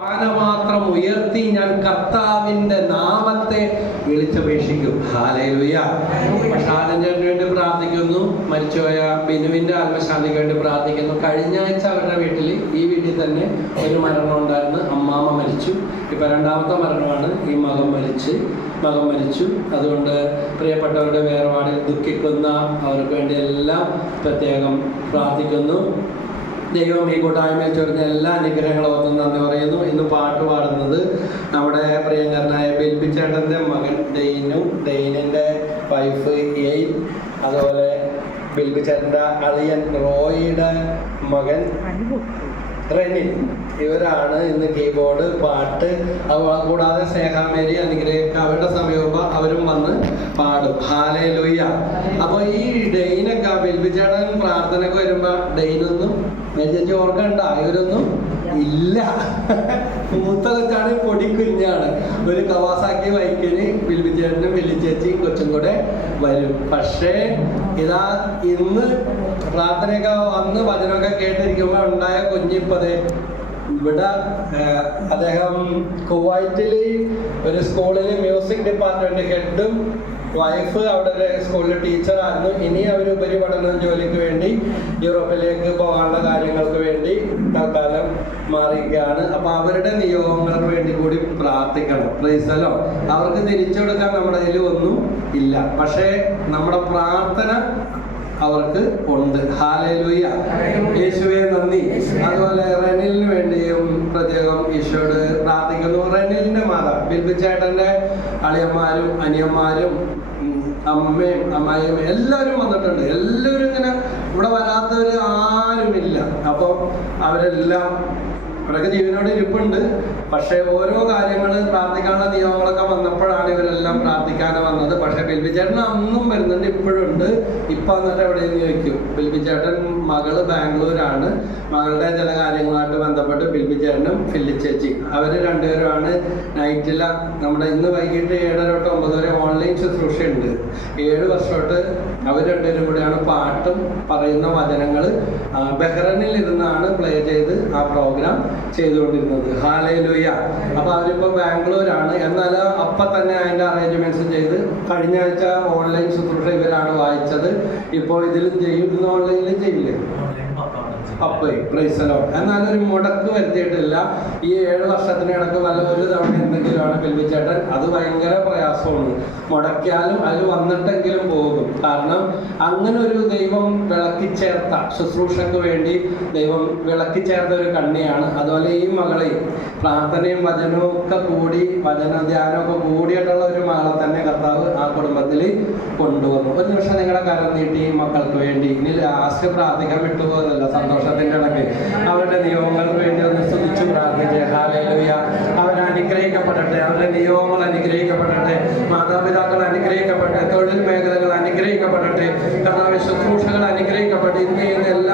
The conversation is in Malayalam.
പാനപാത്രം ഉയർത്തി ഞാൻ കർത്താവിന്റെ നാമത്തെ വിളിച്ചപേക്ഷിക്കും. ഹാലയിലുയ വേണ്ടി പ്രാർത്ഥിക്കുന്നു. മരിച്ചുപോയ ബിനുവിന്റെ ആത്മശാന്തിക്ക് വേണ്ടി പ്രാർത്ഥിക്കുന്നു. കഴിഞ്ഞ ആഴ്ച അവരുടെ വീട്ടിൽ ഈ വീട്ടിൽ തന്നെ ഒരു മരണം ഉണ്ടായിരുന്നു. അമ്മാമ്മ മരിച്ചു. ഇപ്പൊ രണ്ടാമത്തെ മരണമാണ്. ഈ മകൻ മരിച്ച് മകൻ മരിച്ചു. അതുകൊണ്ട് പ്രിയപ്പെട്ടവരുടെ വേർപാടിൽ ദുഃഖിക്കുന്ന അവർക്ക് വേണ്ടി എല്ലാം പ്രത്യേകം പ്രാർത്ഥിക്കുന്നു. ദൈവം ഈ കൂട്ടായ്മയിൽ ചേർന്ന എല്ലാ അനുഗ്രഹങ്ങളും ഒന്നും നന്ദി പറയുന്നു. ഇന്ന് പാട്ട് പാടുന്നത് നമ്മുടെ പ്രിയങ്കരനായ ബിൽബിച്ചേട്ടന്റെ മകൻ ദൈനു. ഡെയിനിന്റെ വൈഫ് എയിൻ അതുപോലെ ബിൽബിച്ചേട്ടന്റെ അളിയൻ റോയിയുടെ മകൻ റെനിൽ. ഇവരാണ് ഇന്ന് കീബോർഡ് പാട്ട് അതുപോലെ കൂടാതെ സ്നേഹാമേരി അനുഗ്രഹിക്കുക അവരുടെ സമയമാകുമ്പോൾ അവരും വന്ന് പാടും. ഹാലേ ലൊയ്യ അപ്പൊ ഈ ഡെയിനൊക്കെ ബിൽബിച്ചേട്ടൻ പ്രാർത്ഥനയൊക്കെ വരുമ്പോ ഡെയിനൊന്നും ചേച്ചി ഓർക്കണ്ട ഇവരൊന്നും ഇല്ല. മൂത്ത കൊച്ചാണ് പൊടിക്കുഞ്ഞാണ് ഒരു കവാസാക്കി ബൈക്കിന് ബിൽബിച്ചേട്ടനും വെല്ലിച്ചേച്ചിയും കൊച്ചും കൂടെ വരും. പക്ഷേ ഇതാ ഇന്ന് പ്രാർത്ഥനയൊക്കെ വന്ന് വചനമൊക്കെ കേട്ടിരിക്കുമ്പോൾ ഉണ്ടായ കുഞ്ഞിപ്പതേ ഇവിടെ അദ്ദേഹം കുവൈറ്റിൽ ഒരു സ്കൂളിൽ മ്യൂസിക് ഡിപ്പാർട്ട്മെന്റ് ഹെഡും വൈഫ് അവിടെ ഒരു സ്കൂളിൽ ടീച്ചറായിരുന്നു ഇനി അവർ ഉപരിപഠനം ജോലിക്ക് വേണ്ടി യൂറോപ്പിലേക്ക് പോകാനുള്ള കാര്യങ്ങൾക്ക് വേണ്ടി തൽക്കാലം മാറിയിരിക്കുകയാണ്. അപ്പൊ അവരുടെ നിയോഗങ്ങൾക്ക് വേണ്ടി കൂടി പ്രാർത്ഥിക്കണം. പ്രൈസലോ അവർക്ക് തിരിച്ചു കൊടുക്കാൻ നമ്മുടെ കയ്യിൽ ഒന്നും ഇല്ല. പക്ഷേ നമ്മുടെ പ്രാർത്ഥന അവർക്ക് ഉണ്ട്. ഹാലലൂയ യേശുവെ നന്ദി. അതുപോലെ റെനിലിന് വേണ്ടിയും പ്രത്യേകം ഈശോയോട് ബിൽബിച്ചേട്ടന്റെ അളിയന്മാരും അനിയന്മാരും അമ്മയും അമ്മായിയും എല്ലാവരും വന്നിട്ടുണ്ട്. എല്ലാവരും ഇങ്ങനെ ഇവിടെ വരാത്തവർ ആരുമില്ല. അപ്പം അവരെല്ലാം അവരൊക്കെ ജീവനോട് ഇരിപ്പുണ്ട്. പക്ഷേ ഓരോ കാര്യങ്ങൾ പ്രാർത്ഥിക്കാനുള്ള നിയമങ്ങളൊക്കെ വന്നപ്പോഴാണ് ഇവരെല്ലാം പ്രാർത്ഥിക്കാതെ വന്നത്. പക്ഷെ ബിൽബിച്ചേട്ടൻ അന്നും വരുന്നുണ്ട് ഇപ്പോഴും ഉണ്ട്. ഇപ്പൊ എന്നിട്ട് എവിടെയെന്ന് ചോദിക്കും? ബിൽബിച്ചേട്ടൻ മകൾ ബാംഗ്ലൂരാണ്. മകളുടെ ചില കാര്യങ്ങളുമായിട്ട് ബന്ധപ്പെട്ട് ബിൽബിച്ചേട്ടനും ഫില്ലിച്ചേച്ചി അവർ രണ്ടുപേരുമാണ് നൈറ്റില നമ്മുടെ ഇന്ന് വൈകിട്ട് ഏഴര തൊട്ട് ഒമ്പത് വരെ ഓൺലൈൻ ശുശ്രൂഷയുണ്ട്. ഏഴ് വർഷം തൊട്ട് അവർ രണ്ടുപേരും പാട്ടും പറയുന്ന വചനങ്ങൾ ബഹ്റനിൽ ഇരുന്നാണ് പ്ലേ ചെയ്ത് ആ പ്രോഗ്രാം ചെയ്തുകൊണ്ടിരുന്നത്. ഹാലയിലുയ അപ്പൊ അവരിപ്പോ ബാംഗ്ലൂരാണ്. എന്നാൽ അപ്പൊ തന്നെ അതിന്റെ അറേഞ്ച്മെന്റ്സ് ചെയ്ത് കഴിഞ്ഞ ആഴ്ച ഓൺലൈൻ ശുശ്രൂഷ ഇവരാണ് വായിച്ചത്. ഇപ്പോ ഇതിലും ചെയ്യും ഓൺലൈനിൽ ചെയ്യില്ലേ? അപ്പേ പ്രൈസലോ എന്നാൽ ഒരു മുടക്ക് വരുത്തിയിട്ടില്ല. ഈ ഏഴ് വർഷത്തിനിടക്ക് വല്ല ഒരു തവണ എന്തെങ്കിലുമാണ് പിൽവിച്ചേട്ടൻ അത് ഭയങ്കര പ്രയാസമാണ് മുടക്കിയാലും അതിൽ വന്നിട്ടെങ്കിലും പോകും. കാരണം അങ്ങനെ ഒരു ദൈവം വിളക്കിച്ചേർത്ത ശുശ്രൂഷയ്ക്ക് വേണ്ടി ദൈവം വിളക്കിച്ചേർത്ത ഒരു കണ്ണിയാണ്. അതുപോലെ ഈ മകളെയും പ്രാർത്ഥനയും വചനവും ഒക്കെ കൂടി വചന ധ്യാനമൊക്കെ കൂടിയിട്ടുള്ള ഒരു മകളെ തന്നെ കർത്താവ് ആ കുടുംബത്തിൽ കൊണ്ടുവന്നു. ഒരു നിമിഷം നിങ്ങളുടെ കരം നീട്ടി ഈ മക്കൾക്ക് വേണ്ടി. ഇനി ലാസ്റ്റ് പ്രാർത്ഥിക്കാൻ വിട്ടുപോകുന്നില്ല സന്തോഷത്തിന്റെ ഇടയ്ക്ക്. അവരുടെ നിയമങ്ങൾക്ക് വേണ്ടി ഒന്ന് സ്തുതിച്ചു പ്രാർത്ഥിക്കുക. അനുഗ്രഹിക്കപ്പെടട്ടെ അവരുടെ അനുഗ്രഹിക്കപ്പെടട്ടെ. തൊഴിൽ മേഖലകൾ അനുഗ്രഹിക്കപ്പെടട്ടെ. കർത്താവ് ശുശ്രൂഷകൾ അനുഗ്രഹിക്കപ്പെട്ട് ഇന്ത്യയിൽ നിന്ന്